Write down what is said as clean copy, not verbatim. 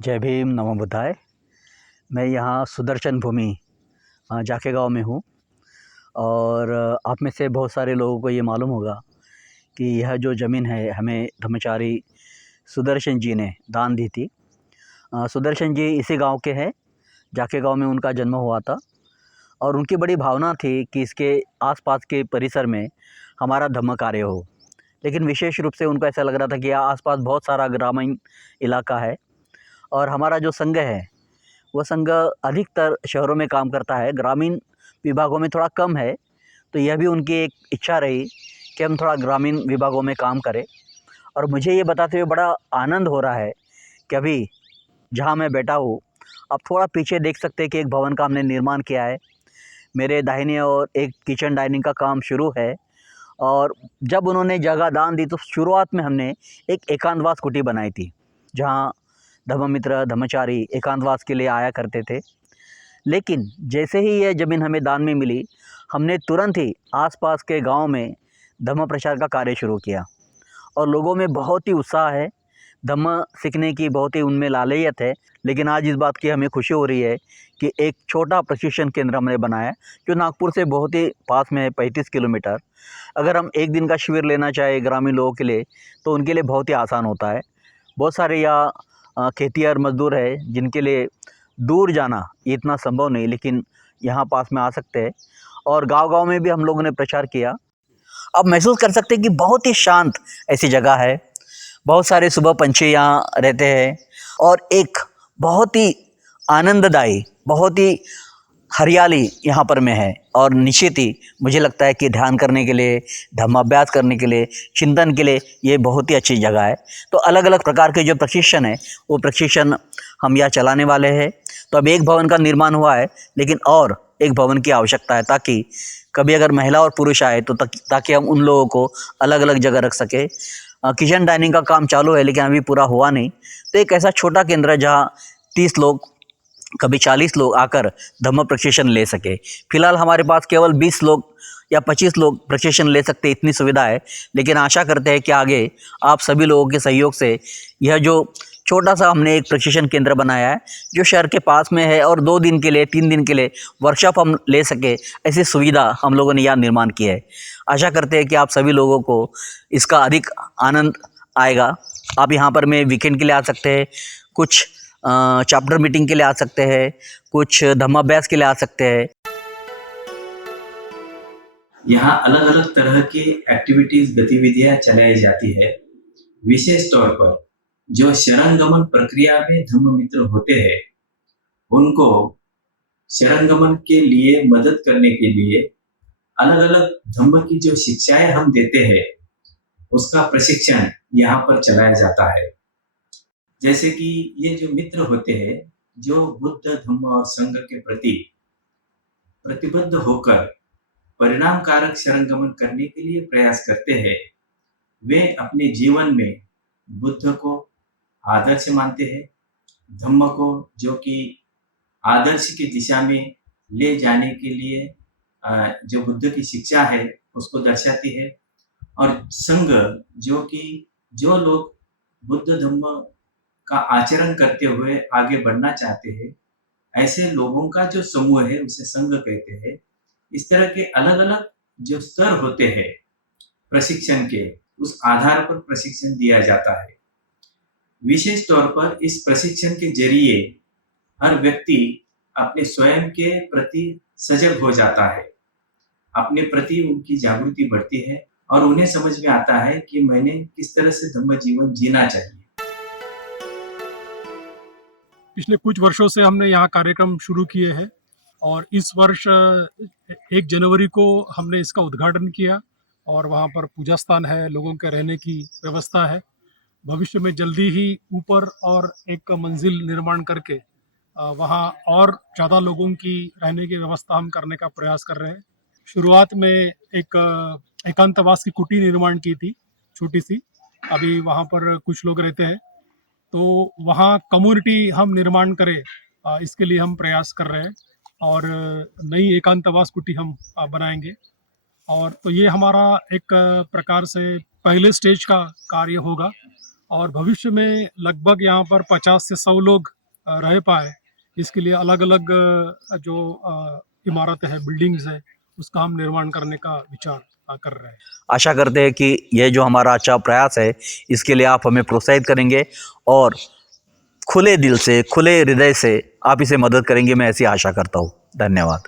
जय भीम, नमो बुद्धाय। मैं यहाँ सुदर्शन भूमि जाके गाँव में हूँ और आप में से बहुत सारे लोगों को ये मालूम होगा कि यह जो ज़मीन है हमें ब्रह्मचारी सुदर्शन जी ने दान दी थी। सुदर्शन जी इसी गांव के हैं। जाके गांव में उनका जन्म हुआ था और उनकी बड़ी भावना थी कि इसके आसपास के परिसर में हमारा धम्म कार्य हो। लेकिन विशेष रूप से उनको ऐसा लग रहा था कि यहाँ आसपास बहुत सारा ग्रामीण इलाका है और हमारा जो संघ है वो संघ अधिकतर शहरों में काम करता है, ग्रामीण विभागों में थोड़ा कम है। तो यह भी उनकी एक इच्छा रही कि हम थोड़ा ग्रामीण विभागों में काम करें। और मुझे ये बताते हुए बड़ा आनंद हो रहा है कि अभी जहाँ मैं बैठा हूँ, आप थोड़ा पीछे देख सकते हैं कि एक भवन का हमने निर्माण किया है। मेरे दाहिने ओर एक किचन डाइनिंग का काम शुरू है। और जब उन्होंने जगह दान दी तो शुरुआत में हमने एक एकांतवास कुटी बनाई थी, जहाँ धम्ममित्र धम्मचारी एकांतवास के लिए आया करते थे। लेकिन जैसे ही ये ज़मीन हमें दान में मिली, हमने तुरंत ही आसपास के गांव में धम्म प्रचार का कार्य शुरू किया और लोगों में बहुत ही उत्साह है, धम्म सीखने की बहुत ही उनमें लालयत है। लेकिन आज इस बात की हमें खुशी हो रही है कि एक छोटा प्रशिक्षण केंद्र हमने बनाया है, जो नागपुर से बहुत ही पास में है, 35 किलोमीटर। अगर हम एक दिन का शिविर लेना चाहें ग्रामीण लोगों के लिए तो उनके लिए बहुत ही आसान होता है। बहुत सारे यहाँ खेतिहर मज़दूर है जिनके लिए दूर जाना ये इतना संभव नहीं, लेकिन यहाँ पास में आ सकते हैं। और गांव-गांव में भी हम लोगों ने प्रचार किया। आप महसूस कर सकते हैं कि बहुत ही शांत ऐसी जगह है। बहुत सारे सुबह पंछी यहाँ रहते हैं और एक बहुत ही आनंददायी, बहुत ही हरियाली यहाँ पर में है। और निश्चित ही मुझे लगता है कि ध्यान करने के लिए, धर्माभ्यास करने के लिए, चिंतन के लिए ये बहुत ही अच्छी जगह है। तो अलग अलग प्रकार के जो प्रशिक्षण है वो प्रशिक्षण हम यहाँ चलाने वाले हैं। तो अब एक भवन का निर्माण हुआ है, लेकिन और एक भवन की आवश्यकता है, ताकि कभी अगर महिला और पुरुष आए तो ताकि हम उन लोगों को अलग अलग जगह रख सके। किचन डाइनिंग का काम चालू है लेकिन अभी पूरा हुआ नहीं। तो एक ऐसा छोटा केंद्र है जहाँ 30 लोग, कभी 40 लोग आकर धम्म प्रशिक्षण ले सके। फिलहाल हमारे पास केवल 20 लोग या 25 लोग प्रशिक्षण ले सकते हैं, इतनी सुविधा है। लेकिन आशा करते हैं कि आगे आप सभी लोगों के सहयोग से यह जो छोटा सा हमने एक प्रशिक्षण केंद्र बनाया है, जो शहर के पास में है, और 2 दिन के लिए, 3 दिन के लिए वर्कशॉप हम ले सके, ऐसी सुविधा हम लोगों ने यहाँ निर्माण की है। आशा करते हैं कि आप सभी लोगों को इसका अधिक आनंद आएगा। आप यहाँ पर में वीकेंड के लिए आ सकते हैं, कुछ चैप्टर मीटिंग के लिए आ सकते हैं, कुछ धम्माभ्यास के लिए आ सकते हैं। यहाँ अलग अलग तरह की एक्टिविटीज गतिविधियां चलाई जाती है। विशेष तौर पर जो शरणगमन प्रक्रिया में धम्म मित्र होते हैं, उनको शरणगमन के लिए मदद करने के लिए अलग अलग धम्म की जो शिक्षाएं हम देते हैं, उसका प्रशिक्षण यहाँ पर चलाया जाता है। जैसे कि ये जो मित्र होते हैं, जो बुद्ध धम्म और संघ के प्रति प्रतिबद्ध होकर परिणाम कारक शरणगमन करने के लिए प्रयास करते हैं, वे अपने जीवन में बुद्ध को आदर्श मानते हैं, धम्म को जो कि आदर्श की दिशा में ले जाने के लिए जो बुद्ध की शिक्षा है उसको दर्शाती है, और संघ जो कि जो लोग बुद्ध धम्म का आचरण करते हुए आगे बढ़ना चाहते हैं, ऐसे लोगों का जो समूह है उसे संघ कहते हैं। इस तरह के अलग अलग जो स्तर होते हैं प्रशिक्षण के, उस आधार पर प्रशिक्षण दिया जाता है। विशेष तौर पर इस प्रशिक्षण के जरिए हर व्यक्ति अपने स्वयं के प्रति सजग हो जाता है, अपने प्रति उनकी जागृति बढ़ती है और उन्हें समझ में आता है कि मैंने किस तरह से धम्म जीवन जीना चाहिए। पिछले कुछ वर्षों से हमने यहाँ कार्यक्रम शुरू किए हैं और इस वर्ष 1 जनवरी को हमने इसका उद्घाटन किया और वहाँ पर पूजा स्थान है, लोगों के रहने की व्यवस्था है। भविष्य में जल्दी ही ऊपर और एक मंजिल निर्माण करके वहाँ और ज़्यादा लोगों की रहने की व्यवस्था हम करने का प्रयास कर रहे हैं। शुरुआत में एक एकांतवास की कुटी निर्माण की थी, छोटी सी। अभी वहाँ पर कुछ लोग रहते हैं, तो वहाँ कम्युनिटी हम निर्माण करें, इसके लिए हम प्रयास कर रहे हैं और नई एकांतवास कुटी हम बनाएंगे। और तो ये हमारा एक प्रकार से पहले स्टेज का कार्य होगा और भविष्य में लगभग यहाँ पर 50 से 100 लोग रह पाए, इसके लिए अलग अलग जो इमारत है, बिल्डिंग्स है, उसका हम निर्माण करने का विचार कर रहे हैं। आशा करते हैं कि ये जो हमारा अच्छा प्रयास है इसके लिए आप हमें प्रोत्साहित करेंगे और खुले दिल से, खुले हृदय से आप इसे मदद करेंगे, मैं ऐसी आशा करता हूँ। धन्यवाद।